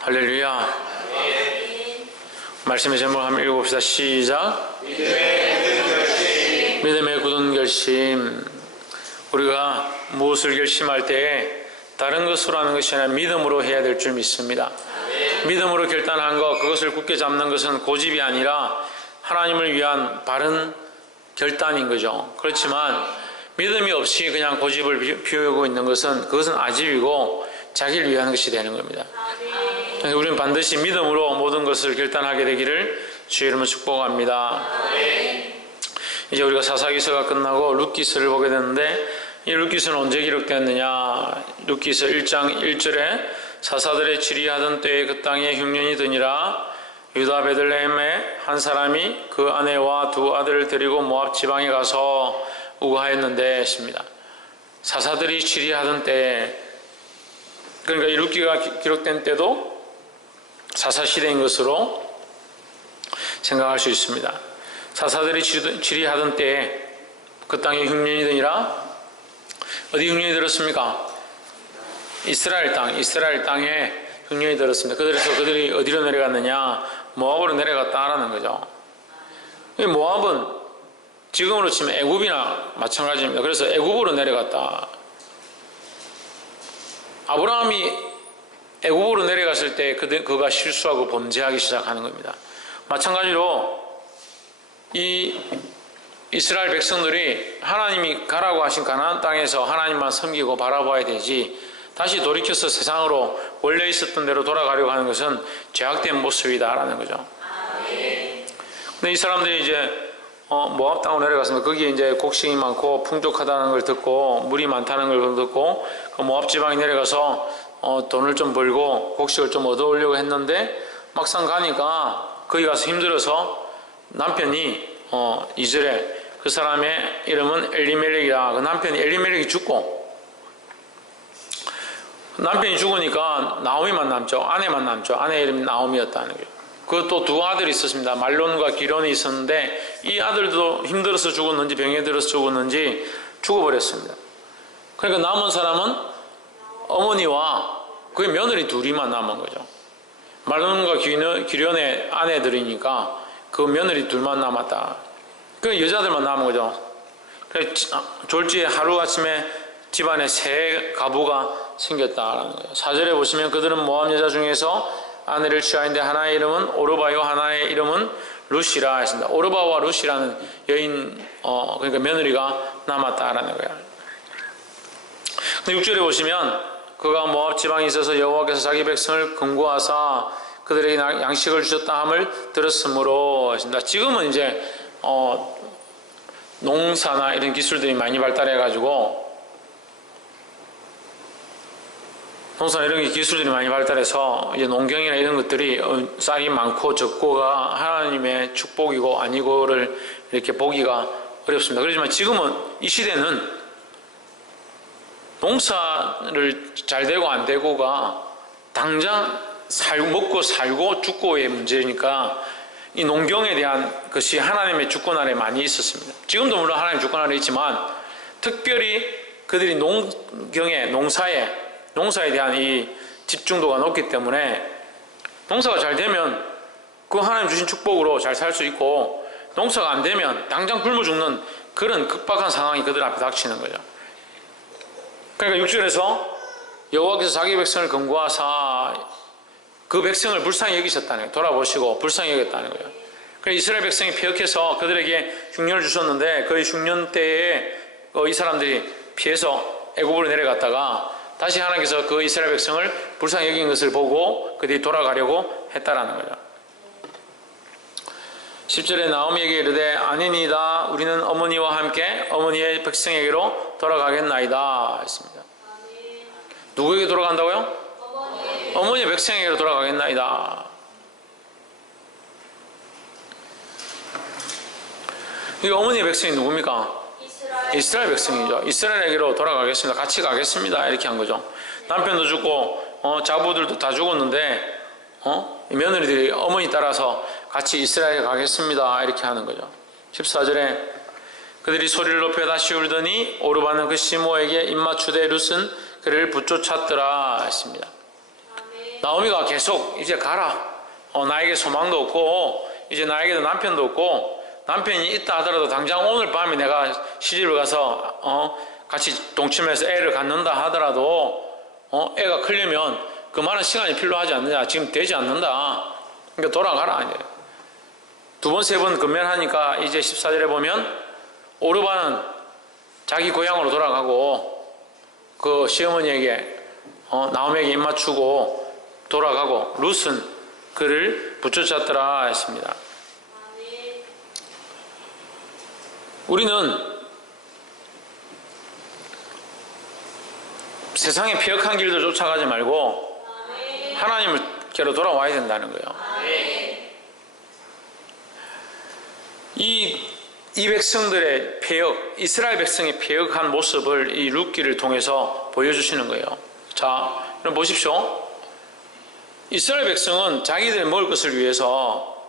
할렐루야. 말씀의 제목을 한번 읽어봅시다. 시작. 믿음의 굳은 결심. 우리가 무엇을 결심할 때에 다른 것으로 하는 것이 아니라 믿음으로 해야 될 줄 믿습니다. 믿음으로 결단한 것, 그것을 굳게 잡는 것은 고집이 아니라 하나님을 위한 바른 결단인 거죠. 그렇지만 믿음이 없이 그냥 고집을 피우고 있는 것은 그것은 아집이고 자기를 위한 것이 되는 겁니다. 그래서 우리는 반드시 믿음으로 모든 것을 결단하게 되기를 주의 이름으로 축복합니다. 이제 우리가 사사기서가 끝나고 룻기서를 보게 되는데, 이 룻기서는 언제 기록되었느냐? 룻기서 1장 1절에 사사들의 치리하던 때에 그 땅에 흉년이 드니라. 유다 베들레헴에 한 사람이 그 아내와 두 아들을 데리고 모압 지방에 가서 우거하였는데 했습니다. 사사들이 치리하던 때에, 그러니까 이 룻기가 기록된 때도 사사시대인 것으로 생각할 수 있습니다. 사사들이 치리하던 때에 그 땅에 흉년이 드니라. 어디 흉년이 들었습니까? 이스라엘 땅에 흉년이 들었습니다. 그래서 그들이 어디로 내려갔느냐? 모압으로 내려갔다라는 거죠. 모압은 지금으로 치면 애굽이나 마찬가지입니다. 그래서 애굽으로 내려갔다. 아브라함이 애굽으로 내려갔을 때 그가 실수하고 범죄하기 시작하는 겁니다. 마찬가지로 이 이스라엘 백성들이 하나님이 가라고 하신 가나안 땅에서 하나님만 섬기고 바라봐야 되지, 다시 돌이켜서 세상으로 원래 있었던 대로 돌아가려고 하는 것은 죄악된 모습이다라는 거죠. 근데 이 사람들이 이제 모압 땅으로 내려갔습니다. 거기에 이제 곡식이 많고 풍족하다는 걸 듣고 물이 많다는 걸 듣고 그 모압 지방에 내려가서 돈을 좀 벌고 곡식을 좀 얻어오려고 했는데, 막상 가니까 거기 가서 힘들어서 남편이 2절에 그 사람의 이름은 엘리멜렉이라. 그 남편이 엘리멜렉이 죽고, 남편이 죽으니까 나오미만 남죠. 아내만 남죠. 아내 이름이 나오미였다는 거예요. 그것도 두 아들이 있었습니다. 말론과 기론이 있었는데 이 아들도 힘들어서 죽었는지 병에 들어서 죽었는지 죽어버렸습니다. 그러니까 남은 사람은 어머니와 그의 며느리 둘이만 남은 거죠. 말론과 기론의 아내들이니까 그 며느리 둘만 남았다. 그 여자들만 남은 거죠. 졸지에 하루아침에 집안에 새 가부가 생겼다라는 거예요. 4절에 보시면 그들은 모압 여자 중에서 아내를 취하였는데 하나의 이름은 오르바요 하나의 이름은 룻이라 했습니다. 오르바와 룻이라는 여인, 그러니까 며느리가 남았다라는 거예요. 근데 6절에 보시면 그가 모압 지방에 있어서 여호와께서 자기 백성을 금고하사 그들에게 양식을 주셨다 함을 들었으므로 했습니다. 지금은 이제 농사나 이런 기술들이 많이 발달해가지고, 농사나 이런 기술들이 많이 발달해서 이제 농경이나 이런 것들이 쌀이 많고 적고가 하나님의 축복이고 아니고를 이렇게 보기가 어렵습니다. 그렇지만 지금은 이 시대는 농사를 잘 되고 안 되고가 당장 먹고 살고 죽고의 문제니까 이 농경에 대한 것이 하나님의 주권 아래 많이 있었습니다. 지금도 물론 하나님 주권 아래 있지만 특별히 그들이 농사에 대한 이 집중도가 높기 때문에 농사가 잘 되면 그 하나님 주신 축복으로 잘 살 수 있고, 농사가 안 되면 당장 굶어 죽는 그런 급박한 상황이 그들 앞에 닥치는 거죠. 그러니까 6절에서 여호와께서 자기 백성을 금고하사 그 백성을 불쌍히 여기셨다는 거예요. 돌아보시고 불쌍히 여겼다는 거예요. 그래서 이스라엘 백성이 피역해서 그들에게 흉년을 주셨는데 그 흉년 때에 이 사람들이 피해서 애굽으로 내려갔다가 다시 하나님께서 그 이스라엘 백성을 불쌍히 여긴 것을 보고 그들이 돌아가려고 했다라는 거죠. 10절에 나오미에게 이르되 아니니다 우리는 어머니와 함께 어머니의 백성에게로 돌아가겠나이다 했습니다. 누구에게 돌아간다고요? 어머니의 백성에게로 돌아가겠나이다. 이 어머니의 백성이 누굽니까? 이스라엘 백성이죠. 이스라엘에게로 돌아가겠습니다. 같이 가겠습니다. 이렇게 한 거죠. 남편도 죽고 자부들도 다 죽었는데 며느리들이 어머니 따라서 같이 이스라엘에 가겠습니다. 이렇게 하는 거죠. 14절에 그들이 소리를 높여 다시 울더니 오르바는 그 시므에게 입맞추되 룻은 그를 붙쫓았더라 했습니다. 나오미가 계속 이제 가라. 나에게 소망도 없고 이제 나에게도 남편도 없고 남편이 있다 하더라도 당장 오늘 밤에 내가 시집을 가서 같이 동침해서 애를 갖는다 하더라도 애가 크려면 그 많은 시간이 필요하지 않느냐. 지금 되지 않는다. 그러니까 돌아가라. 이제 두 번, 세 번 건면하니까 이제 14절에 보면 오르바는 자기 고향으로 돌아가고 그 시어머니에게 나오미에게 입맞추고 돌아가고 룻은 그를 붙여쳤더라 했습니다. 우리는 세상의 피역한 길도 쫓아가지 말고 하나님께로 돌아와야 된다는 거예요. 이 백성들의 폐역, 이스라엘 백성의 폐역한 모습을 이 룻기를 통해서 보여주시는 거예요. 자, 그럼 보십시오. 이스라엘 백성은 자기들이 먹을 것을 위해서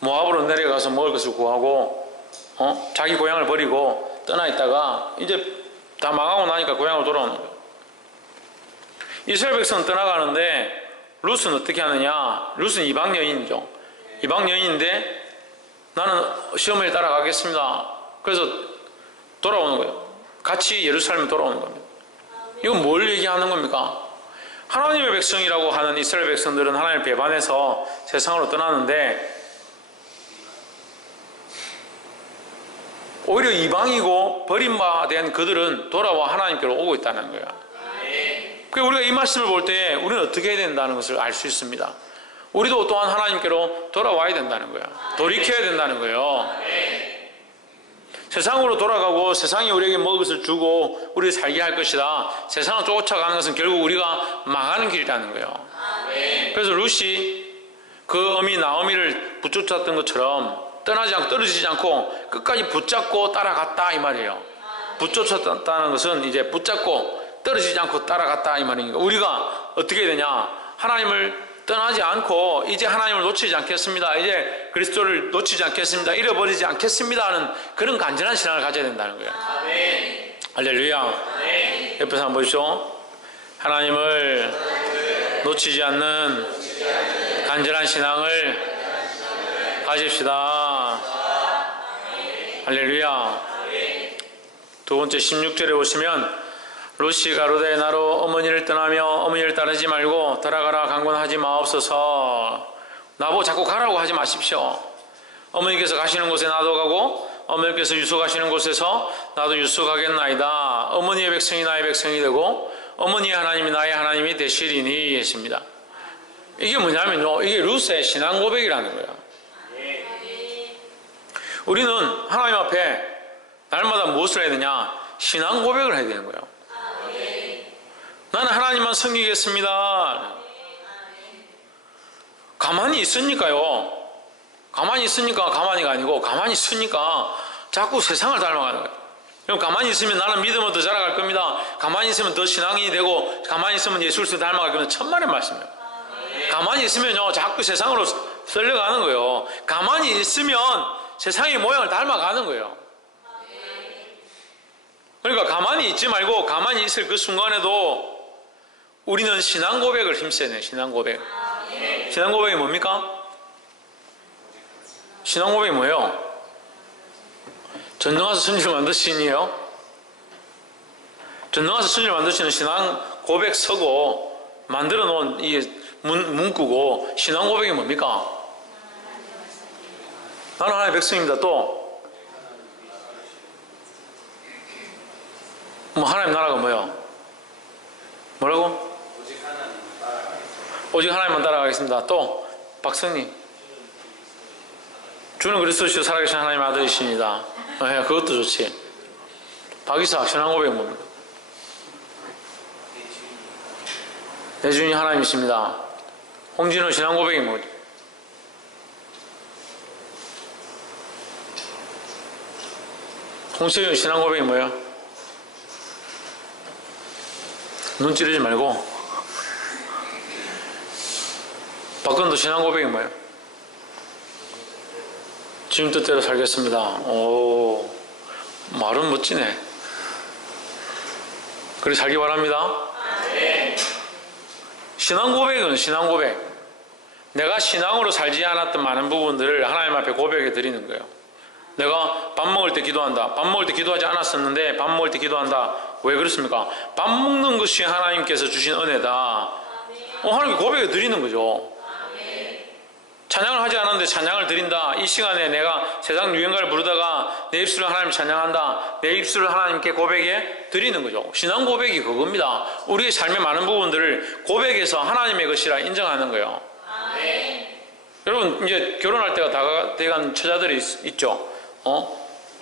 모압으로 내려가서 먹을 것을 구하고 자기 고향을 버리고 떠나 있다가 이제 다 망하고 나니까 고향으로 돌아오는 거예요. 이스라엘 백성은 떠나가는데 룻은 어떻게 하느냐? 룻은 이방 여인이죠. 이방 여인인데 나는 시어머니 따라가겠습니다. 그래서 돌아오는 거예요. 같이 예루살렘에 돌아오는 겁니다. 이건 뭘 얘기하는 겁니까? 하나님의 백성이라고 하는 이스라엘 백성들은 하나님을 배반해서 세상으로 떠나는데 오히려 이방이고 버림받은 그들은 돌아와 하나님께로 오고 있다는 거예요. 그래서 우리가 이 말씀을 볼 때 우리는 어떻게 해야 된다는 것을 알 수 있습니다. 우리도 또한 하나님께로 돌아와야 된다는 거야. 돌이켜야 된다는 거예요. 세상으로 돌아가고 세상이 우리에게 먹을 것을 주고 우리를 살게 할 것이다. 세상을 쫓아가는 것은 결국 우리가 망하는 길이라는 거예요. 그래서 룻이 그 어미 나오미를 붙잡았던 것처럼 떠나지 않고 떨어지지 않고 끝까지 붙잡고 따라갔다 이 말이에요. 붙잡았다는 것은 이제 붙잡고 떨어지지 않고 따라갔다 이 말이니까 우리가 어떻게 되냐? 하나님을 떠나지 않고 이제 하나님을 놓치지 않겠습니다. 이제 그리스도를 놓치지 않겠습니다. 잃어버리지 않겠습니다 하는 그런 간절한 신앙을 가져야 된다는 거예요. 아멘. 할렐루야. 아멘. 옆에서 한번 보시죠. 하나님을 놓치지 않는 간절한 신앙을 가집시다. 할렐루야. 두 번째 16절에 보시면 룻이 가로되 나로 어머니를 떠나며 어머니를 따르지 말고 돌아가라 강권하지 마옵소서. 나보고 자꾸 가라고 하지 마십시오. 어머니께서 가시는 곳에 나도 가고 어머니께서 유숙하시는 곳에서 나도 유숙하겠나이다. 어머니의 백성이 나의 백성이 되고 어머니의 하나님이 나의 하나님이 되시리니 했습니다. 이게 뭐냐면요, 이게 룻의 신앙 고백이라는 거예요. 우리는 하나님 앞에 날마다 무엇을 해야 되냐? 신앙 고백을 해야 되는 거예요. 나는 하나님만 섬기겠습니다. 가만히 있으니까요. 가만히 있으니까 가만히가 아니고 가만히 있으니까 자꾸 세상을 닮아가는 거예요. 그럼 가만히 있으면 나는 믿음을 더 자라갈 겁니다. 가만히 있으면 더 신앙이 되고 가만히 있으면 예수 그리스도 닮아갈 겁니다. 천만의 말씀이에요. 가만히 있으면요 자꾸 세상으로 썰려가는 거예요. 가만히 있으면 세상의 모양을 닮아가는 거예요. 그러니까 가만히 있지 말고 가만히 있을 그 순간에도 우리는 신앙 고백을 힘써야 돼요. 신앙 고백. 신앙 고백이 뭡니까? 신앙 고백이 뭐예요? 전능하사 천지를 만드시니요? 전능하사 천지를 만드시는 신앙 고백 서고 만들어 놓은 이 문구고 신앙 고백이 뭡니까? 나는 하나님의 백성입니다. 또 하나님 나라가 뭐예요? 뭐라고? 오직 하나님만 따라가겠습니다. 또 박성님 주는 그리스도시요 살아계신 하나님의 아들이십니다. 그것도 좋지. 박이사 신앙 고백은 뭡니까? 내 주인이 하나님이십니다. 홍진호 신앙 고백이 뭐죠? 홍세윤 신앙 고백이 뭐예요? 눈 찌르지 말고. 박근도 신앙 고백이 뭐예요? 지금 뜻대로 살겠습니다. 오, 말은 멋지네. 그래 살기 바랍니다. 신앙 고백은 신앙 고백. 내가 신앙으로 살지 않았던 많은 부분들을 하나님 앞에 고백해 드리는 거예요. 내가 밥 먹을 때 기도한다. 밥 먹을 때 기도하지 않았었는데 밥 먹을 때 기도한다. 왜 그렇습니까? 밥 먹는 것이 하나님께서 주신 은혜다. 하나님께 고백해 드리는 거죠. 찬양을 하지 않았는데 찬양을 드린다. 이 시간에 내가 세상 유행가를 부르다가 내 입술로 하나님 찬양한다. 내 입술을 하나님께 고백해 드리는 거죠. 신앙 고백이 그겁니다. 우리의 삶의 많은 부분들을 고백해서 하나님의 것이라 인정하는 거예요. 여러분, 이제 결혼할 때가 다 돼간 처자들이 있죠.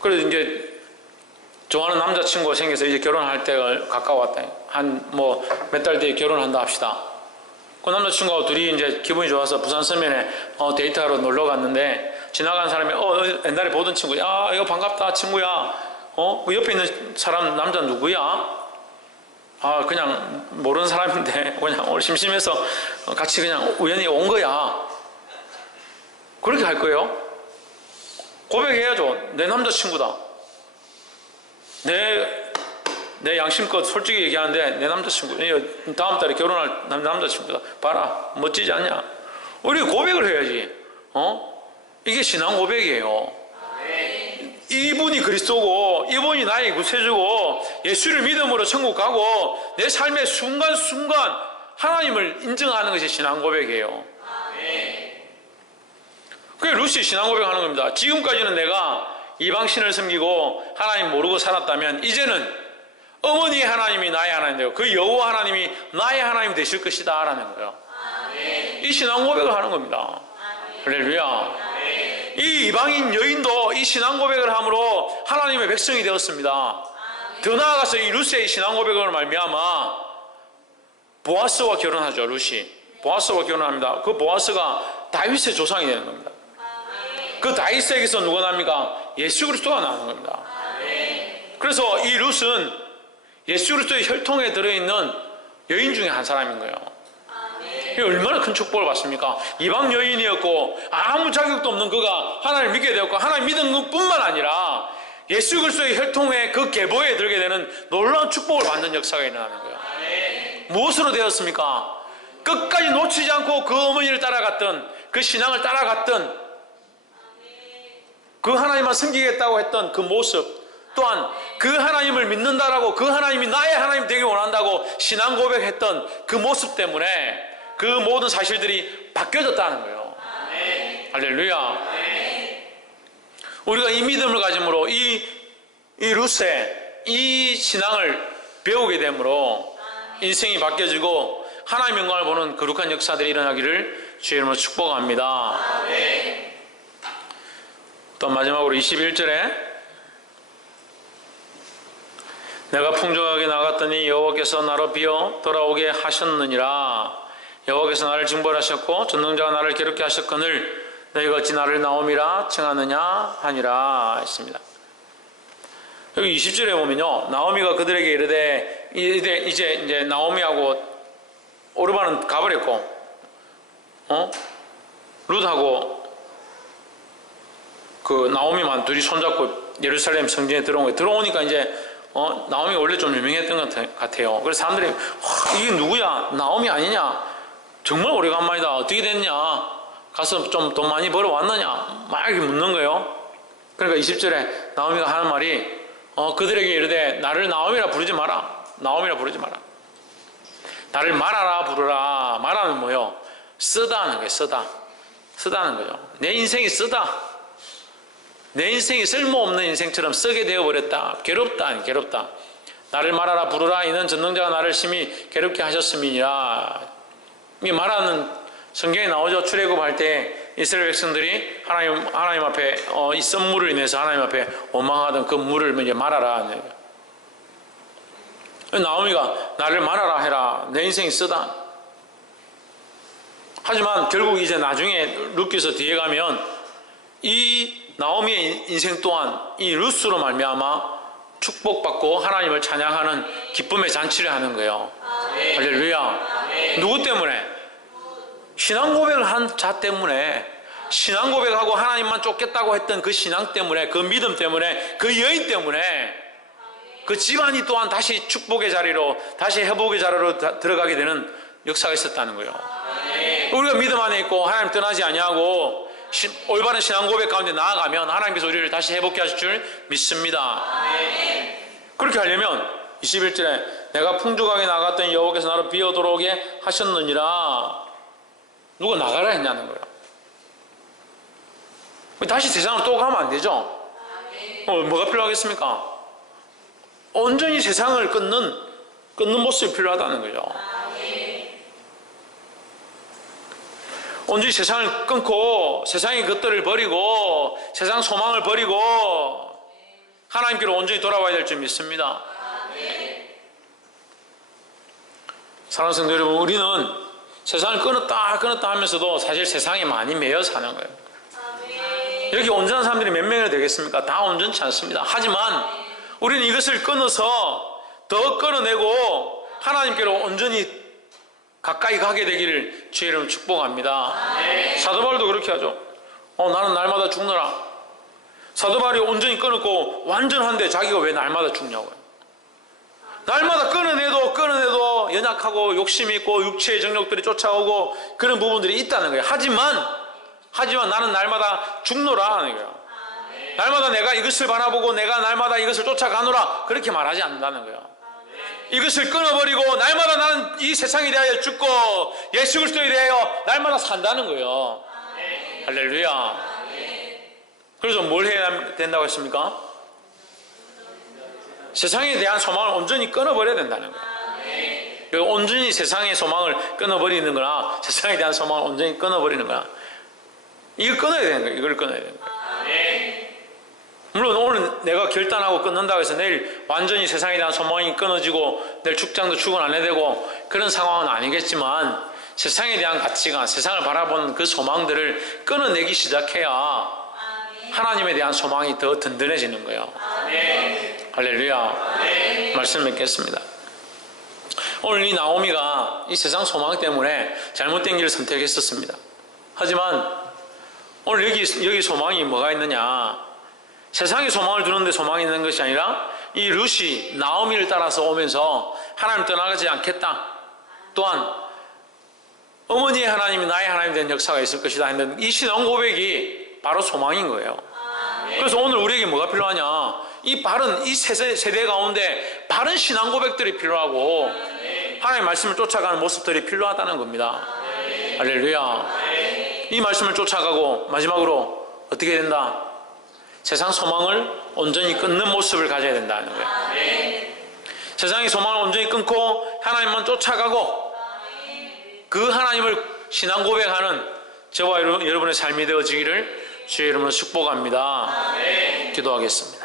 그래서 이제 좋아하는 남자친구가 생겨서 이제 결혼할 때가 가까웠다. 한 몇 달 뒤에 결혼한다 합시다. 그 남자친구하고 둘이 이제 기분이 좋아서 부산 서면에 데이트하러 놀러 갔는데 지나간 사람이 옛날에 보던 친구, 야 이거 반갑다 친구야. 그 옆에 있는 사람 남자 누구야? 그냥 모르는 사람인데 그냥 오늘 심심해서 같이 그냥 우연히 온 거야. 그렇게 할 거예요? 고백해야죠. 내 남자친구다. 내 양심껏 솔직히 얘기하는데 내 남자친구, 다음 달에 결혼할 남자친구다. 봐라, 멋지지 않냐? 우리 고백을 해야지. 이게 신앙 고백이에요. 이분이 그리스도고 이분이 나의 구세주고 예수를 믿음으로 천국 가고 내 삶의 순간순간 하나님을 인정하는 것이 신앙 고백이에요. 그게 루시 신앙 고백하는 겁니다. 지금까지는 내가 이방신을 섬기고 하나님 모르고 살았다면 이제는 어머니의 하나님이 나의 하나님 되고 그 여호와 하나님이 나의 하나님 되실 것이다 라는 거예요. 이 신앙 고백을 하는 겁니다. 할렐루야. 이 이방인 여인도 이 신앙 고백을 함으로 하나님의 백성이 되었습니다. 더 나아가서 이 루시의 신앙 고백을 말미암아 보아스와 결혼하죠. 루시 보아스와 결혼합니다. 그 보아스가 다윗의 조상이 되는 겁니다. 그 다윗에게서 누가 납니까? 예수 그리스도가 나오는 겁니다. 그래서 이 룻은 예수 그리스도의 혈통에 들어있는 여인 중에 한 사람인 거예요. 얼마나 큰 축복을 받습니까? 이방 여인이었고 아무 자격도 없는 그가 하나님을 믿게 되었고 하나님 믿은 것뿐만 아니라 예수 그리스도의 혈통의 그 계보에 들게 되는 놀라운 축복을 받는 역사가 일어나는 거예요. 무엇으로 되었습니까? 끝까지 놓치지 않고 그 어머니를 따라갔던 그 신앙을 따라갔던 그 하나님만 섬기겠다고 했던 그 모습 또한 그 하나님을 믿는다라고 그 하나님이 나의 하나님 되길 원한다고 신앙 고백했던 그 모습 때문에 그 모든 사실들이 바뀌어졌다는 거예요. 할렐루야. 우리가 이 믿음을 가짐으로 이 룻의 이 신앙을 배우게 되므로 인생이 바뀌어지고 하나님의 영광을 보는 거룩한 역사들이 일어나기를 주의 이름으로 축복합니다. 또 마지막으로 21절에 내가 풍족하게 나갔더니 여호와께서 나로 비어 돌아오게 하셨느니라. 여호와께서 나를 징벌하셨고 전능자가 나를 괴롭게 하셨거늘 너희가 어찌 나를 나옴이라 칭하느냐 하니라 했습니다. 여기 20절에 보면요, 나오미가 그들에게 이르되 이제 나오미하고 오르바는 가버렸고 룻하고 그 나오미만 둘이 손잡고 예루살렘 성전에 들어온 거예요. 들어오니까 이제 나오미가 원래 좀 유명했던 것 같아요. 그래서 사람들이 이게 누구야? 나오미 아니냐? 정말 오래간만이다. 어떻게 됐냐? 가서 좀 돈 많이 벌어왔느냐? 막 이렇게 묻는 거예요. 그러니까 20절에 나오미가 하는 말이 그들에게 이르되 나를 나오미라 부르지 마라. 나오미라 부르지 마라. 나를 마라라 부르라. 마라는 뭐요? 쓰다는 거예요. 쓰다는 거죠. 내 인생이 쓰다. 내 인생이 쓸모없는 인생처럼 쓰게 되어버렸다. 괴롭다. 나를 말하라 부르라. 이는 전능자가 나를 심히 괴롭게 하셨음이니라. 이 말하는 성경에 나오죠. 출애굽할 때 이스라엘 백성들이 하나님 앞에 이 썸물을 인해서 하나님 앞에 원망하던 그 물을 이제 말하라. 나오미가 나를 말하라 해라. 내 인생이 쓰다. 하지만 결국 이제 나중에 룻기서 뒤에 가면 이 나오미의 인생 또한 이 룻으로 말미암아 축복받고 하나님을 찬양하는 기쁨의 잔치를 하는 거예요. 할렐루야. 누구 때문에? 신앙 고백을 한 자 때문에, 신앙 고백하고 하나님만 쫓겠다고 했던 그 신앙 때문에, 그 믿음 때문에, 그 여인 때문에 그 집안이 또한 다시 축복의 자리로, 다시 회복의 자리로 들어가게 되는 역사가 있었다는 거예요. 우리가 믿음 안에 있고 하나님 떠나지 아니하고 올바른 신앙 고백 가운데 나아가면 하나님께서 우리를 다시 회복해 하실 줄 믿습니다. 그렇게 하려면 21절에 내가 풍족하게 나갔더니 여호와께서 나를 비어 돌아오게 하셨느니라. 누가 나가라 했냐는 거예요. 다시 세상으로 또 가면 안 되죠. 뭐가 필요하겠습니까? 온전히 세상을 끊는 모습이 필요하다는 거죠. 온전히 세상을 끊고 세상의 것들을 버리고 세상 소망을 버리고 하나님께로 온전히 돌아와야 될 줄 믿습니다. 사랑하는 성도 여러분, 우리는 세상을 끊었다 하면서도 사실 세상에 많이 매여 사는 거예요. 여기 온전한 사람들이 몇 명이나 되겠습니까? 다 온전치 않습니다. 하지만 우리는 이것을 끊어서 더 끊어내고 하나님께로 온전히 가까이 가게 되기를 주의 이름으로 축복합니다. 사도 바울도 그렇게 하죠. 나는 날마다 죽노라. 사도 바울이 온전히 끊었고 완전한데 자기가 왜 날마다 죽냐고요. 날마다 끊어내도 연약하고 욕심이 있고 육체의 정욕들이 쫓아오고 그런 부분들이 있다는 거예요. 하지만 나는 날마다 죽노라 하는 거예요. 날마다 내가 이것을 바라보고 내가 날마다 이것을 쫓아가노라 그렇게 말하지 않는다는 거예요. 이것을 끊어버리고 날마다 나는 이 세상에 대하여 죽고 예수 그리스도에 대하여 날마다 산다는 거예요. 할렐루야. 그래서 뭘 해야 된다고 했습니까? 세상에 대한 소망을 온전히 끊어버려야 된다는 거예요. 온전히 세상의 소망을 끊어버리는 거나 세상에 대한 소망을 온전히 끊어버리는 거나 이걸 끊어야 되는 거예요. 이걸 끊어야 되는 거예요. 물론 오늘 내가 결단하고 끊는다고 해서 내일 완전히 세상에 대한 소망이 끊어지고 내일 축장도 출근 안 해야 되고 그런 상황은 아니겠지만 세상에 대한 가치관, 세상을 바라보는 그 소망들을 끊어내기 시작해야 하나님에 대한 소망이 더 든든해지는 거예요. 할렐루야. 말씀 맺겠습니다. 오늘 이 나오미가 이 세상 소망 때문에 잘못된 길을 선택했었습니다. 하지만 오늘 여기 소망이 뭐가 있느냐? 세상에 소망을 두는데 소망이 있는 것이 아니라 이 룻이 나오미를 따라서 오면서 하나님 떠나가지 않겠다. 또한 어머니의 하나님이 나의 하나님이 된 역사가 있을 것이다 했는데 이 신앙 고백이 바로 소망인 거예요. 그래서 오늘 우리에게 뭐가 필요하냐? 이 바른 이 세대 가운데 바른 신앙 고백들이 필요하고 하나님의 말씀을 쫓아가는 모습들이 필요하다는 겁니다. 할렐루야. 이 말씀을 쫓아가고 마지막으로 어떻게 된다? 세상 소망을 온전히 끊는 모습을 가져야 된다는 거예요. 세상의 소망을 온전히 끊고 하나님만 쫓아가고 그 하나님을 신앙 고백하는 저와 여러분의 삶이 되어지기를 주의 이름으로 축복합니다. 기도하겠습니다.